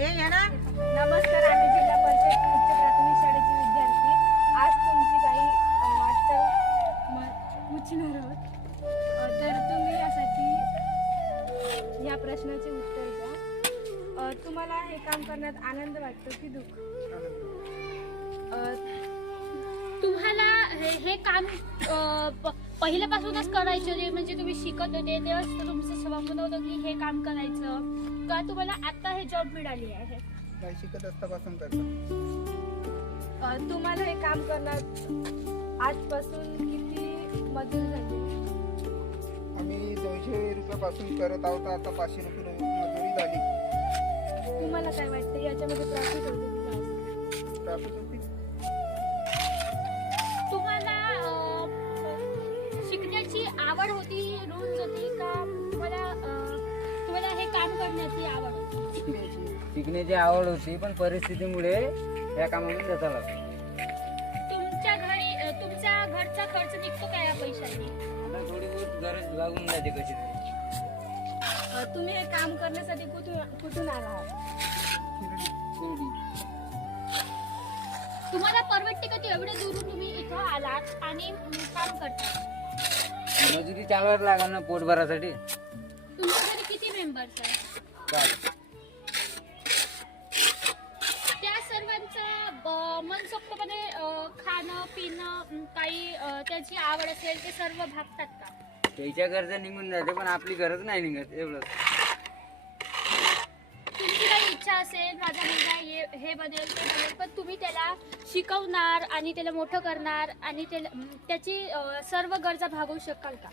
हे नमस्कार आम्ही जिल्हा परिषद उच्च प्राथमिक शाळेचे विद्यार्थी. आज तुमची काही वाटचाल म- पुछणार आहोत. तर तुम्ही यासाठी या प्रश्नाचे उत्तर द्या. तुम्हाला हे काम करण्यात आनंद वाटतो की दुःख? तुम्हाला हे हे काम पहिल्यापासूनच करायचे होते म्हणजे तुम्ही शिकत होते तेव्हाच तुमचं स्वप्न होतं की हे काम करायचं. का तुम्हाला आता हे जॉब मिळाली आहे? नाही शिकत असतापासून करतो. तुम्हाला हे काम करण्यात आजपासून किती मदत झाली? आम्ही दोनशे रुपयापासून करत आहोत आता पाचशे रुपये मजुरी झाली. तुम्हाला काय वाटतं? याच्यामध्ये प्रॉफिट होते? ट्रॅफिक होती. काम करण्याची आवड होती. शिकण्याची आवड होती पण परिस्थितीमुळे या कामामध्ये जाता लागला. तुमच्या घरी तुमच्या घरचा खर्च निघतो का या पैशांनी? आता थोडी बहुत गरज लागून जाते कशी तरी. तुम्ही हे काम करण्यासाठी कुठून कुठून आला आहात? शिर्डी. तुम्हाला परवडते का ते एवढे दूरून तुम्ही इथं आलात आणि काम करता? मजुरी चालवायला लागणार ना पोट भरासाठी तुमच्या घरी किती मेंबर्स आहेत? चाल त्या सर्वांचं ब- मनसोक्तपणे अ, खाणं पिणं अम, काही अ, त्याची आवड असेल ते सर्व भागतात का? त्याच्या गरजा निघून जाते पण आपली गरज नाही निघत एवढंच तुमची काही इच्छा असेल माझा मुलगा हे हे ते बनेल पण तुम्ही त्याला शिकवणार आणि त्याला मोठं करणार आणि त्याला अम, त्याची अ, सर्व गरजा भागवू शकाल का?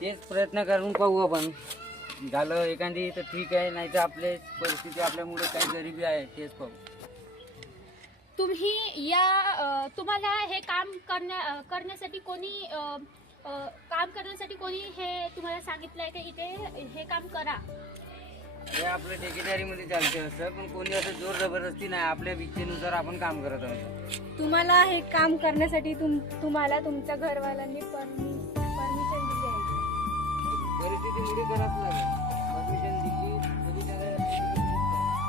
तेच प्रयत्न करून पाहू आपण. झालं एखादी तर ठीक आहे नाही तर आपले परिस्थिती आपल्यामुळे काही गरिबी आहे तेच पाहू. तुम्ही या अ, तुम्हाला हे काम करण्या अ, करण्यासाठी कोणी अ, अ, काम करण्यासाठी कोणी हे तुम्हाला सांगितलंय की इथे हे काम करा? हे आपलं ठेकेदारीमध्ये चालते असं पण कोणी असं जोर जबरदस्ती नाही. आपल्या इच्छेनुसार आपण काम करत आहोत. तुम्हाला हे काम करण्यासाठी तुम तुम्हाला तुमच्या घरवाल्यांनी परमिशन दिली आहे. परिस्थितीमुळे करावंच लागेल. परमिशन दिली तरी त्याला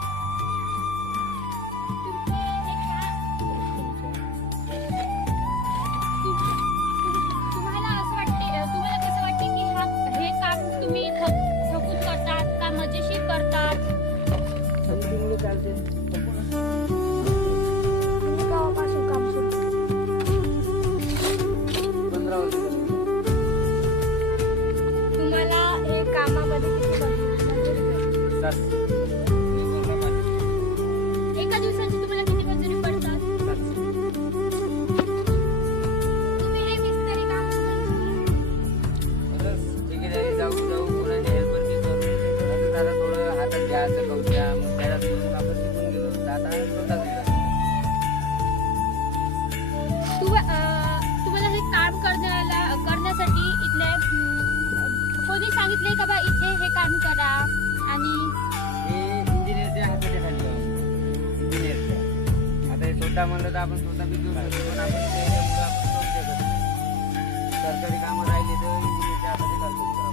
तुम्हाला असं वाटते अ, तुम्हाला कसं वाटते की हा हे काम तुम्ही थक थकून करतात का मजेशीर करतात? भेटते? सातशे एका दिवसाची तुम्हाला किती मजुरी पडतात? तुम्ही हे काम बरंच. ठेकेदारी जाऊ जाऊ. कोणाने हेल्परची करून असं जरा थोडं हातात घ्यायचं कवच्या मग त्याला मग आपण शिकून गेलो. तर आता स्वतः घेतलं तुम- अ, तुम्हाला हे काम करण्याला करण्यासाठी इथले अम, कोणी सांगितले का बा इथे हे काम करा? आणि हे इंजिनियरच्या हाताच्या खाली इंजिनियरच्या आता हे स्वतः म्हणलं तर आपण स्वतः बी करू शकतो पण आपण त्याच्यामुळे आपण करू शकत नाही सरकारी कामं राहिली तर इंजिनियरच्या हाताच्या खाली